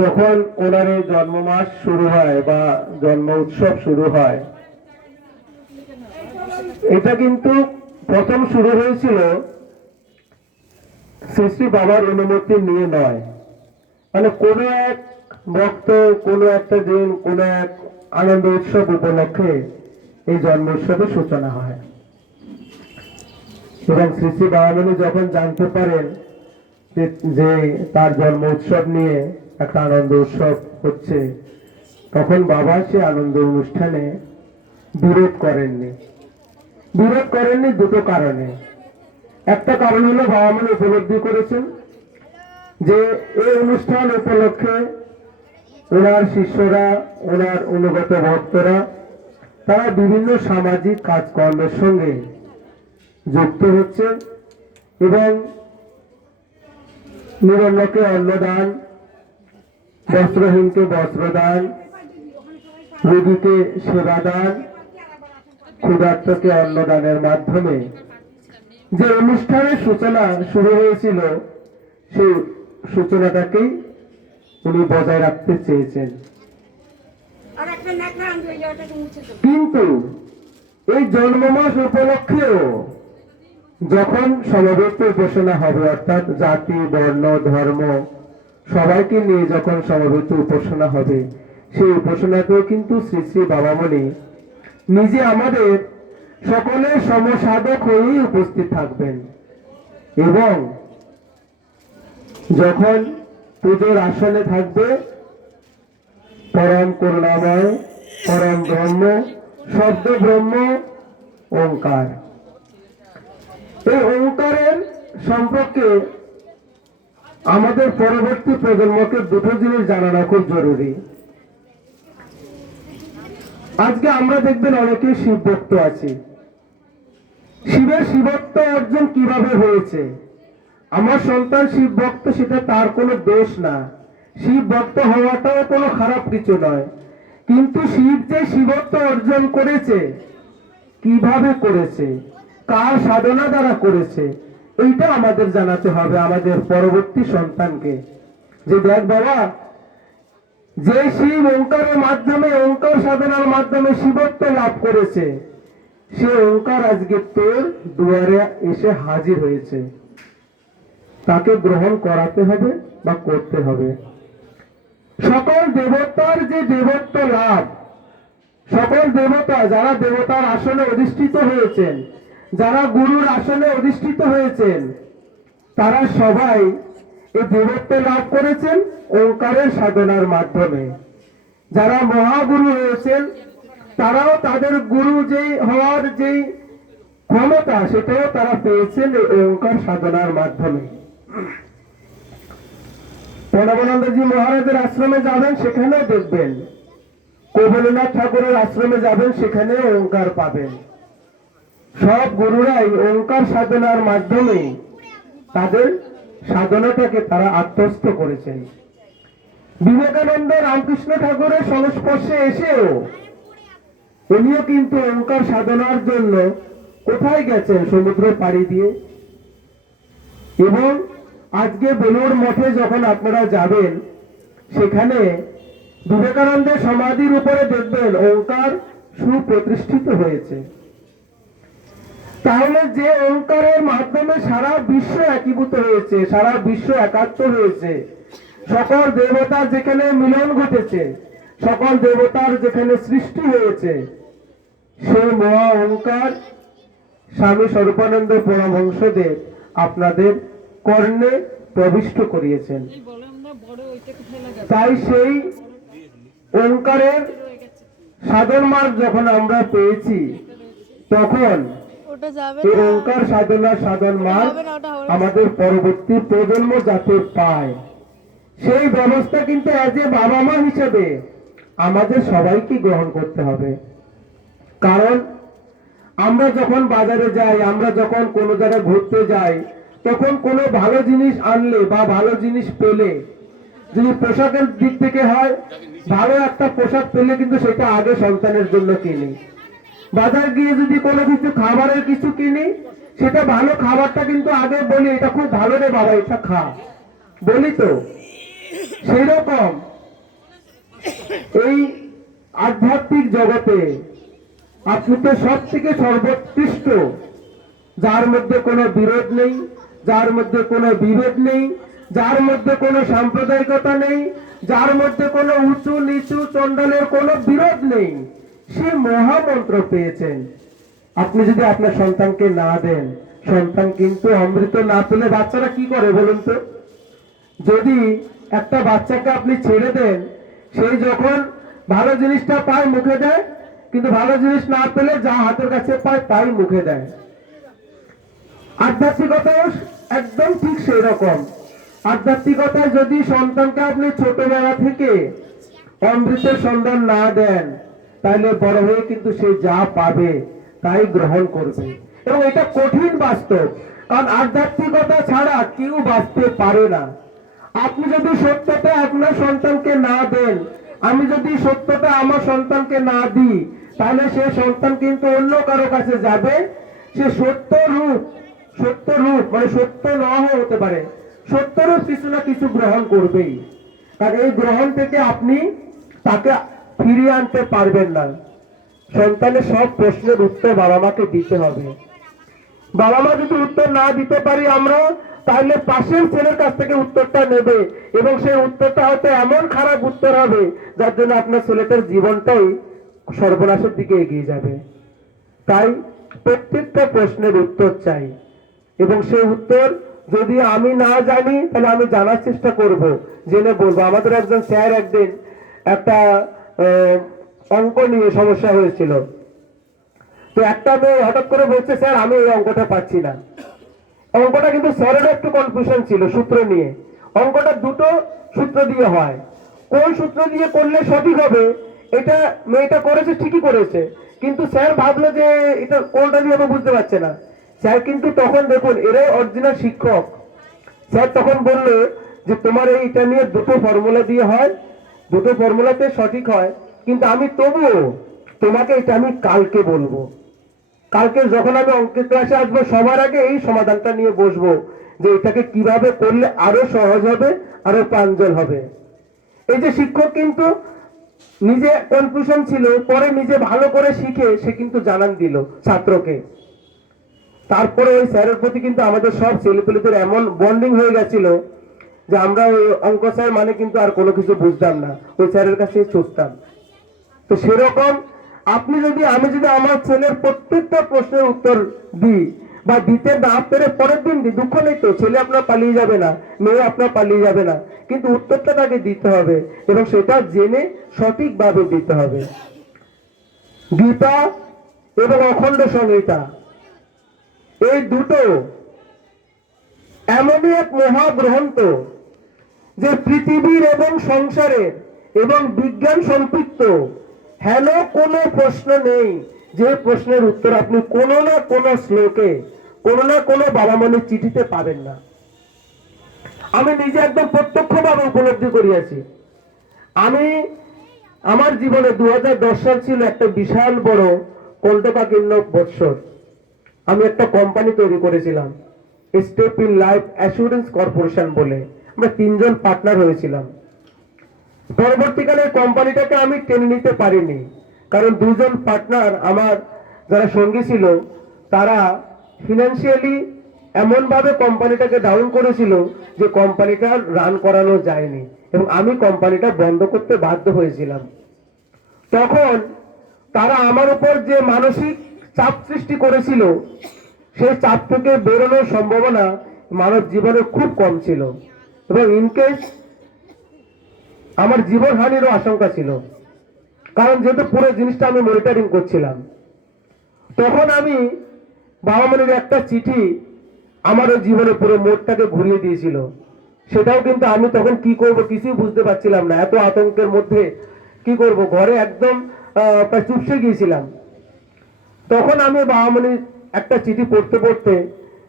যখন ওনার এই জন্ম শুরু হয় বা জন্ম উৎসব শুরু হয়, এটা কিন্তু প্রথম শুরু হয়েছিল শ্রী বাবার অনুমতি নিয়ে নয়। মানে কোনো এক ভক্ত, কোনো একটা দিন, কোনো এক আনন্দ উৎসব উপলক্ষে এই জন্ম উৎসবের সূচনা হয়। এবং শ্রী শ্রী বাবামণি যখন জানতে পারেন যে তার জন্ম উৎসব নিয়ে একটা আনন্দ উৎসব হচ্ছে, তখন বাবা সে আনন্দ অনুষ্ঠানে বিরোধ করেননি। বিরোধ করেননি দুটো কারণে। একটা কারণ হলো বাবা মনে উপলব্ধি করেছেন যে, এই অনুষ্ঠান উপলক্ষে ওনার শিষ্যরা, ওনার অনুগত ভক্তরা, তারা বিভিন্ন সামাজিক কাজকর্মের সঙ্গে যুক্ত হচ্ছে এবং নিরন্নকে অন্নদান বস্ত্রহীনকে বস্ত্রদান রোগীকে সেবাদান ক্ষুধার্তকে অন্নদানের মাধ্যমে। যে অনুষ্ঠানের সূচনা শুরু হয়েছিল সেই সূচনাটাকেই উনি বজায় রাখতে চেয়েছেন। কিন্তু এই জন্মমাস উপলক্ষেও যখন সমবেত উপাসনা হবে, অর্থাৎ জাতি, বর্ণ, ধর্ম, সবাইকে নিয়ে যখন সমবেত উপাসনা হবে, সেই উপাসনাতেও কিন্তু শ্রী শ্রী বাবামণি নিজে আমাদের সকলের সমসাধক হয়েই উপস্থিত থাকবেন। এবং যখন পুজোর আসনে থাকবে, পরম করুণাময়, পরম ব্রহ্ম শব্দ ব্রহ্ম ওঙ্কার। এই ওঙ্কারের সম্পর্কে আমাদের পরবর্তী প্রজন্মকে দুটো জিনিস জানানো খুব জরুরি। আজকে আমরা দেখবেন অনেকে শিব ভক্ত আছি। শিবের শিবত্ব অর্জন কীভাবে হয়েছে? আমার সন্তান শিব ভক্ত সেটা তার কোনো দোষ না। শিব ভক্ত হওয়াটাও কোনো খারাপ কিছু নয়। কিন্তু শিব যে শিবত্ব অর্জন করেছে, কীভাবে করেছে? কার সাধনা দ্বারা করেছে, এইটা আমাদের জানাতে হবে আমাদের পরবর্তী সন্তানকে। যে দেখ বাবা, যে শিব ওঙ্কারের মাধ্যমে, ওঙ্কার সাধনার মাধ্যমে শিবত্ব লাভ করেছে, সে ওঙ্কার আজকে তোর দুয়ারে এসে হাজির হয়েছে। তাকে গ্রহণ করাতে হবে বা করতে হবে। সকল দেবতার যে দেবত্ব লাভ, সকল দেবতা যারা দেবতার আসনে অধিষ্ঠিত হয়েছেন যারা গুরুর আসনে অধিষ্ঠিত হয়েছেন, তারা সবাই এই দেবত্ব লাভ করেছেন ওঙ্কারের সাধনার মাধ্যমে। যারা মহাগুরু হয়েছেন, তারাও তাদের গুরু যেই হওয়ার যেই ক্ষমতা, সেটাও তারা পেয়েছেন এই ওঙ্কার সাধনার মাধ্যমে। প্রণবানন্দজি মহারাজের আশ্রমে যাবেন, সেখানেও দেখবেন। কবলনাথ ঠাকুরের আশ্রমে যাবেন সেখানে ওঙ্কার পাবেন। সব গুরুরাই ওঙ্কার সাধনার মাধ্যমে তাদের সাধনাটাকে তারা আত্মস্থ করেছেন। বিবেকানন্দ রামকৃষ্ণ ঠাকুরের সংস্পর্শে এসেও উনিও কিন্তু ওঙ্কার সাধনার জন্য কোথায় গেছেন সমুদ্র পাড়ি দিয়ে? এবং আজকে বেলুর মঠে যখন আপনারা যাবেন, সেখানে বিবেকানন্দের সমাধির উপরে দেখবেন ওঙ্কার সুপ্রতিষ্ঠিত হয়েছে। তাহলে যে ওঙ্কারের মাধ্যমে সারা বিশ্ব একীভূত হয়েছে সারা বিশ্ব একাত্ম হয়েছে সকল দেবতার যেখানে মিলন ঘটেছে সকল দেবতার যেখানে সৃষ্টি হয়েছে সেই মহা ওঙ্কার স্বামী স্বরূপানন্দ পরমহংসদেব আপনাদের কর্ণে প্রবিষ্ট করিয়েছেন। তাই সেই ওঙ্কারের সাধন মার্গ যখন আমরা পেয়েছি তখন ওটা যাবে না। সাধনা সাধন মার্গ আমাদের পরবর্তী প্রজন্ম যাতে পায়। সেই ব্যবস্থা কিন্তু এ বাবা মা হিসেবে আমাদের সবাইকে গ্রহণ করতে হবে। কারণ আমরা যখন বাজারে যাই আমরা যখন কোনো জায়গায় ঘুরতে যাই তখন কোনো ভালো জিনিস আনলে বা ভালো জিনিস পেলে যদি পোশাকের দিক থেকে হয় ভালো একটা পোশাক পেলে কিন্তু সেটা আগে সন্তানের জন্য কিনি। বাজার গিয়ে যদি কোনো কিছু খাবারের কিছু কিনি? সেটা ভালো খাবারটা কিন্তু আগে বলি, এটা খুব ভালো রে বাবা, এটা খা। বলি তো। সেই রকম এই আধ্যাত্মিক জগতে আপনি তো সব থেকে সর্বোৎকৃষ্ট, যার মধ্যে কোনো বিরোধ নেই, যার মধ্যে কোনো বিভেদ নেই, যার মধ্যে কোনো সাম্প্রদায়িকতা নেই, যার মধ্যে কোনো উঁচু নিচু চণ্ডালের কোনো বিরোধ নেই। সে মহামন্ত্র পেয়েছেন। আপনি যদি আপনার সন্তানকে না দেন, সন্তান কিন্তু অমৃত না পেলে বাচ্চারা কি করে বলুন তো? যদি একটা বাচ্চাকে আপনি ছেড়ে দেন সেই যখন ভালো জিনিসটা পায় মুখে দেয়, কিন্তু ভালো জিনিস না পেলে যা হাতের কাছে পায় তাই মুখে দেয়। আধ্যাত্মিকতাও একদম ঠিক সেই রকম আধ্যাত্মিকতায় যদি সন্তানকে আপনি ছোটবেলা থেকে অমৃতের সন্ধান না দেন তাহলে বড় হয়ে কিন্তু সে যা পাবে তাই গ্রহণ করবে। এবং এটা কঠিন বাস্তব, কারণ আধ্যাত্মিকতা ছাড়া কেউ বাঁচতে পারে না। আপনি যদি সত্যটা আপনার সন্তানকে না দেন, আমি যদি সত্যটা আমার সন্তানকে না দিই, তাহলে সে সন্তান কিন্তু অন্য কারও কাছে যাবে। সে সত্য রূপ সত্য রূপ মানে সত্য না হতে পারে। সত্যরূপ কিছু না কিছু গ্রহণ করবেই। কারণ এই গ্রহণ থেকে আপনি তাকে ফিরিয়ে আনতে পারবেন না। সন্তানের সব প্রশ্নের উত্তর বাবা মাকে দিতে হবে। বাবা মা যদি উত্তর না দিতে পারি আমরা, তাহলে পাশের ছেলের কাছ থেকে উত্তরটা নেবে এবং সেই উত্তরটা হয়তো এমন খারাপ উত্তর হবে, যার জন্য আপনার ছেলেটার জীবনটাই সর্বনাশের দিকে এগিয়ে যাবে। তাই প্রত্যেকটা প্রশ্নের উত্তর চাই এবং সেই উত্তর যদি আমি না জানি, তাহলে আমি জানার চেষ্টা করব, জেনে বলব। আমাদের একজন স্যার একদিন একটা অঙ্ক নিয়ে সমস্যা হয়েছিল। তো একটা মেয়ে হঠাৎ করে বলছে, স্যার, আমি এই অঙ্কটা পাচ্ছি না। অঙ্কটা কিন্তু স্যারেরও একটু কনফিউশন ছিল সূত্র নিয়ে। অঙ্কটা দুটো সূত্র দিয়ে হয়। কোন সূত্র দিয়ে করলে সঠিক হবে, এটা মেয়েটা করেছে, ঠিকই করেছে। কিন্তু স্যার ভাবলো যে এটা কোনটা দিয়ে হবে বুঝতে পারছে না। স্যার কিন্তু তখন দেখুন, এরাই অরিজিনাল শিক্ষক। স্যার তখন বলল যে, তোমার এইটা নিয়ে দুটো ফর্মুলা দিয়ে হয় দুটো ফর্মুলাতে সঠিক হয়, কিন্তু আমি তবুও তোমাকে এটা আমি কালকে বলব। কালকে যখন আমি অঙ্কের ক্লাসে আসব, সবার আগে এই সমাধানটা নিয়ে বসবো যে এটাকে কীভাবে করলে আরও সহজ হবে, আরও প্রাঞ্জল হবে। এই যে শিক্ষক কিন্তু নিজে কনফিউশন ছিল, পরে নিজে ভালো করে শিখে সে কিন্তু জানান দিল ছাত্রকে। তারপরে ওই স্যারের প্রতি কিন্তু আমাদের সব ছেলেপেলেদের এমন বন্ডিং হয়ে গেছিল যে আমরা ওই অঙ্ক স্যার মানে কিন্তু আর কোনো কিছু বুঝতাম না। ওই স্যারের কাছে ছুটতাম তো সেরকম আপনি যদি, আমি যদি আমার ছেলের প্রত্যেকটা প্রশ্নের উত্তর দিই বা দিতে না পেরে পরের দিন দিই, দুঃখ নেই তো, ছেলে আপনার পালিয়ে যাবে না, মেয়ে আপনার পালিয়ে যাবে না। কিন্তু উত্তরটা তাকে দিতে হবে এবং সেটা জেনে সঠিকভাবে দিতে হবে। গীতা এবং অখণ্ড সংহিতা। এই দুটো এমনই এক মহাগ্রন্থ। যে পৃথিবীর এবং সংসারের এবং বিজ্ঞান সম্পৃক্ত, হেন কোনো প্রশ্ন নেই। যে প্রশ্নের উত্তর আপনি কোনো না কোনো শ্লোকে, কোনো না কোনো বাবা মনের চিঠিতে পাবেন না। আমি নিজে একদম প্রত্যক্ষভাবে উপলব্ধি করিয়াছি। আমি আমার জীবনে দু হাজার দশ সাল ছিল একটা বিশাল বড় কণ্ঠকাকীর্ণ বৎসর। আমি একটা কোম্পানি তৈরি করেছিলাম step in life assurance corporation বলে। আমরা তিনজন পার্টনার হয়েছিলাম। পরবর্তীকালে কোম্পানিটাকে আমি টেনে নিতে পারিনি। কারণ দুজন পার্টনার আমার যারা সঙ্গী ছিল, তারা ফিনান্সিয়ালি এমনভাবে কোম্পানিটাকে ডাউন করেছিল যে কোম্পানিটা রান করানো যায়নি এবং আমি কোম্পানিটা বন্ধ করতে বাধ্য হয়েছিলাম। তখন তারা আমার উপর যে মানসিক চাপ সৃষ্টি করেছিল, সেই চাপ থেকে বেরোনোর সম্ভাবনা মানব জীবনে খুব কম ছিল। এবং ইনকেস আমার জীবনহানিরও আশঙ্কা ছিল, কারণ যেহেতু পুরো জিনিসটা আমি মনিটরিং করছিলাম, তখন আমি বাবা মনির একটা চিঠি আমারও জীবনে পুরো মোড়টাকে ঘুরিয়ে দিয়েছিল। সেটাও কিন্তু আমি তখন কি করব কিছুই বুঝতে পারছিলাম না, এত আতঙ্কের মধ্যে কি করব? ঘরে একদম প্রায় চুপসে গিয়েছিলাম। তখন আমি বাবা বাবামণির একটা চিঠি পড়তে পড়তে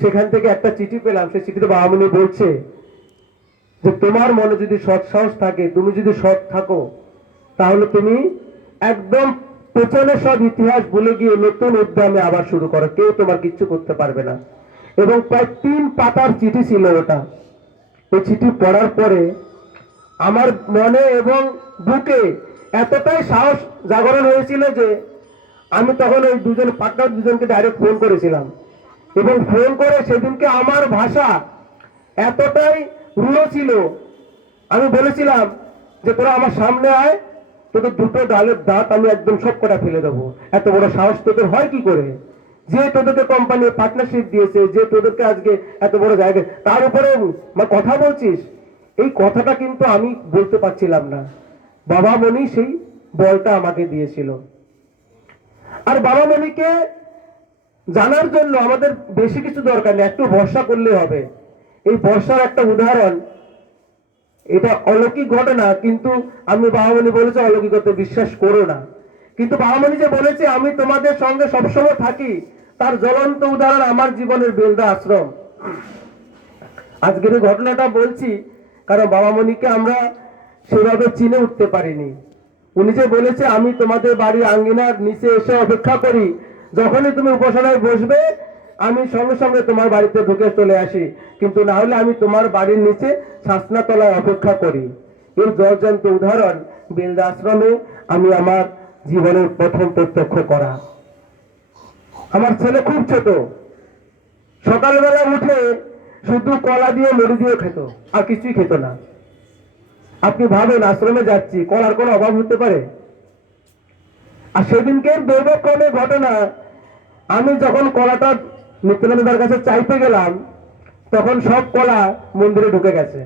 সেখান থেকে একটা চিঠি পেলাম, সেই চিঠিতে বাবা বাবামণি বলছে যে তোমার মনে যদি সৎ সাহস থাকে, তুমি যদি সৎ থাকো, তাহলে তুমি একদম পেছনে সব ইতিহাস ভুলে গিয়ে নতুন উদ্যমে আবার শুরু করো। কেউ তোমার কিচ্ছু করতে পারবে না। এবং প্রায় তিন পাতার চিঠি ছিল ওটা। ওই চিঠি পড়ার পরে আমার মনে এবং বুকে এতটাই সাহস জাগরণ হয়েছিল যে আমি তখন ওই দুজন পার্টনার দুজনকে ডাইরেক্ট ফোন করেছিলাম। এবং ফোন করে সেদিনকে আমার ভাষা এতটাই রুড়ো ছিল। আমি বলেছিলাম যে, তোরা আমার সামনে আয়, তোদের দুটো ডালের দাঁত আমি একদম সব কটা ফেলে দেবো। এত বড় সাহস তোদের হয় কি করে? যে তোদেরকে কোম্পানি পার্টনারশিপ দিয়েছে, যে তোদেরকে আজকে এত বড় জায়গায়, তার উপরে মা, কথা বলছিস? এই কথাটা কিন্তু আমি বলতে পারছিলাম না। বাবা মনি সেই বলটা আমাকে দিয়েছিল। আর বাবা মনিকে জানার জন্য আমাদের বেশি কিছু দরকার নেই, একটু ভরসা করলে হবে। এই বর্ষার একটা উদাহরণ। এটা অলৌকিক ঘটনা, কিন্তু আমি বাবামণি বলেছে অলৌকিকতে বিশ্বাস করো না। কিন্তু বাবামণি যে বলেছে, আমি তোমাদের সঙ্গে সবসময় থাকি, তার জ্বলন্ত উদাহরণ আমার জীবনের বেলদা আশ্রম। আজকের এই ঘটনাটা বলছি, কারণ বাবামণিকে আমরা সেভাবে চিনে উঠতে পারিনি। উনি যে বলেছে, আমি তোমাদের বাড়ির আঙ্গিনার নিচে এসে অপেক্ষা করি, যখনই তুমি উপাসনায় বসবে আমি সঙ্গে সঙ্গে তোমার বাড়িতে ঢুকে চলে আসি। কিন্তু না হলে আমি তোমার বাড়ির নিচে শাসনা তলায় অপেক্ষা করি। এর জলজন্ত উদাহরণ, বেলদা আশ্রমে আমি আমার জীবনের প্রথম প্রত্যক্ষ করা। আমার ছেলে খুব ছোট। সকালবেলা উঠে শুধু কলা দিয়ে মুড়ি দিয়ে খেত, আর কিছুই খেত না। আপনি ভাবেন আশ্রমে যাচ্ছি, কলার কোনো অভাব হতে পারে? আর সেদিনকে দৈবক্রমে ঘটনা, আমি যখন কলাটা নিত্যানন্দার কাছে চাইতে গেলাম, তখন সব কলা মন্দিরে ঢুকে গেছে।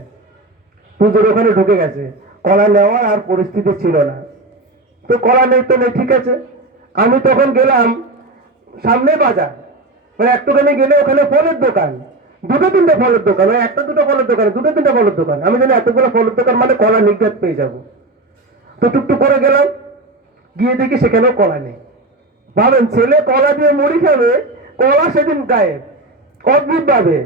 পুজোর ওখানে ঢুকে গেছে। কলা নেওয়ার আর পরিস্থিতি ছিল না। তো কলা নেই তো নেই, ঠিক আছে। আমি তখন গেলাম সামনে বাজার। মানে একটুখানি গেলে ওখানে ফলের দোকান। দুটো তিনটে ফলের দোকান, ওই একটা দুটো ফলের দোকান, দুটো তিনটে ফলের দোকান। আমি জানি এতগুলো ফলের দোকান মানে কলা নির্ঘাত পেয়ে যাব। তো টুকটুক করে গেলাম। গিয়ে দেখি সেখানেও কলা নেই। ভাবেন, ছেলে কলা দিয়ে মুড়ি খাবে কলা সেদিন গায়েব অদ্ভুত ভাবে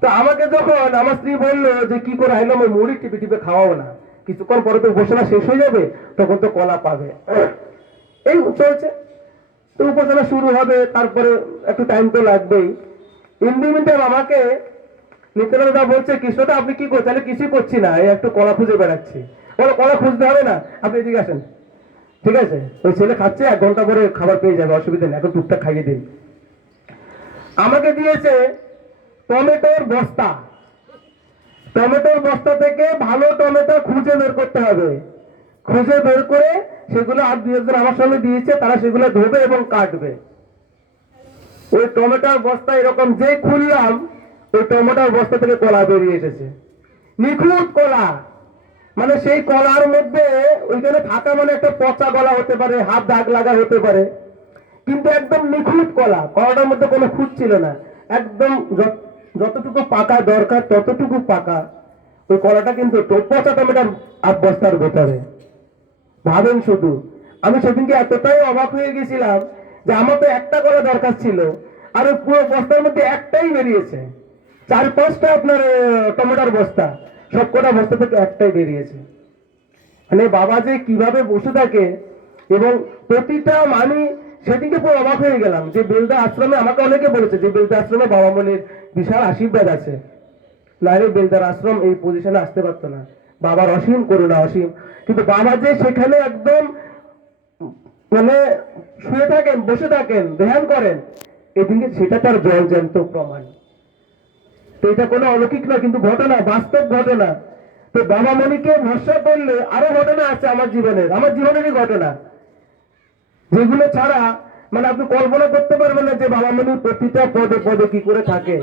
তো আমাকে যখন আমার স্ত্রী বলল যে, কি করে আইলো, আমি মুড়ি টিপে টিপে খাওয়াবো না। কিছুক্ষণ পরে তো উপাসনা শেষ হয়ে যাবে, তখন তো কলা পাবে। এই চলছে। তো উপাসনা শুরু হবে, তারপরে একটু টাইম তো লাগবেই। ইন্ডিমিটার আমাকে নিত্যানন্দা বলছে কৃষ্ণদা আপনি কি করছেন তাহলে কিছুই করছি না, এই একটু কলা খুঁজে বেড়াচ্ছি। বলো, কলা খুঁজতে হবে না, আপনি এদিকে আসেন। ঠিক আছে? ওই ছেলে খাচ্ছে, এক ঘণ্টা পরে খাবার পেয়ে যাবে, অসুবিধা নেই, এখন টুকটাক খাইয়ে দিন। আমাকে দিয়েছে টমেটোর বস্তা। টমেটোর বস্তা থেকে ভালো টমেটো খুঁজে বের করতে হবে। খুঁজে বের করে সেগুলো আর দু একজন আমার সঙ্গে দিয়েছে, তারা সেগুলো ধোবে এবং কাটবে। ওই টমেটোর বস্তা এরকম যে খুললাম, ওই টমেটোর বস্তা থেকে কলা বেরিয়ে এসেছে। নিখুঁত কলা। মানে সেই কলার মধ্যে ওইখানে থাকা মানে একটা পচা গলা হতে পারে, হাত দাগ লাগা হতে পারে। কিন্তু একদম নিখুঁত কলা, কলাটার মধ্যে কোনো খুঁত ছিল না। একদম যত- যতটুকু পাকা দরকার, ততটুকু পাকা। ওই কলাটা কিন্তু পচা টমেটোর আট বস্তার ভেতরে। ভাবেন শুধু। আমি সেদিনকে এতটাই অবাক হয়ে গেছিলাম যে আমার তো একটা কলা দরকার ছিল, আর ওই পুরো বস্তার মধ্যে একটাই বেরিয়েছে। চার পাঁচটা আপনার টমেটোর বস্তা সব কটা বস্তা থেকে একটাই বেরিয়েছে। মানে বাবা যে কীভাবে বসে থাকে, এবং প্রতিটা আমি সেদিনকে পুরো অবাক হয়ে গেলাম যে বেলদা আশ্রমে, আমাকে অনেকে বলেছে যে বেলদা আশ্রমে বাবা মনের বিশাল আশীর্বাদ আছে। নাহলে বেলদার আশ্রম এই পজিশনে আসতে পারতো না। বাবার অসীম করুণা, অসীম। কিন্তু বাবা যে সেখানে একদম মানে শুয়ে থাকেন, বসে থাকেন, ধ্যান করেন এদিকে সেটা তার জলজন্ত প্রমাণ। তো এটা কোনো অলৌকিক নয়, কিন্তু ঘটনা, বাস্তব ঘটনা। তো বাবা মণিকে ভরসা করলে আরও ঘটনা আছে আমার জীবনের, আমার জীবনেরই ঘটনা। যেগুলো ছাড়া মানে আপনি কল্পনা করতে পারবেন না যে বাবা মণি প্রতিটা পদে পদে কি করে থাকে।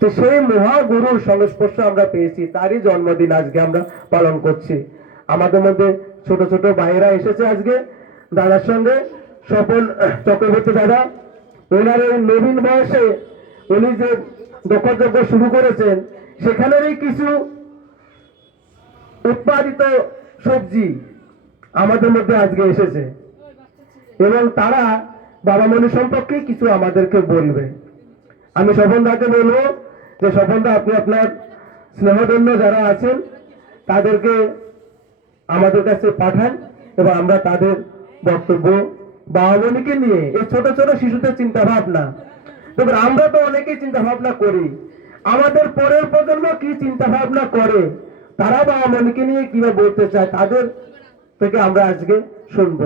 তো সেই মহাগুরুর সংস্পর্শ আমরা পেয়েছি তারই জন্মদিন আজকে আমরা পালন করছি। আমাদের মধ্যে ছোট ছোট ভাইয়েরা এসেছে আজকে দাদার সঙ্গে। সফল চক্রবর্তী দাদা ওনার এই নবীন বয়সে উনি যে দক্ষযজ্ঞ শুরু করেছেন সেখানেরই কিছু উৎপাদিত সবজি আমাদের মধ্যে আজকে এসেছে। এবং তারা বাবা মনি সম্পর্কে কিছু আমাদেরকে বলবে। আমি স্বপন স্বপনদাকে বলব যে, স্বপনদা, আপনি আপনার স্নেহধন্য যারা আছেন, তাদেরকে আমাদের কাছে পাঠান এবং আমরা তাদের বক্তব্য বাবামণিকে নিয়ে, এই ছোট ছোট শিশুদের চিন্তা ভাবনা দেখুন, আমরা তো অনেকেই চিন্তা ভাবনা করি। আমাদের পরের প্রজন্ম কি চিন্তা ভাবনা করে? তারা বাবা মনকে নিয়ে কীভাবে বলতে চায়, তাদের থেকে আমরা আজকে শুনব।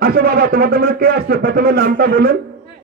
আসো বাবা তোমাদের মধ্যে কে আসছে? প্রথমে নামটা বলেন।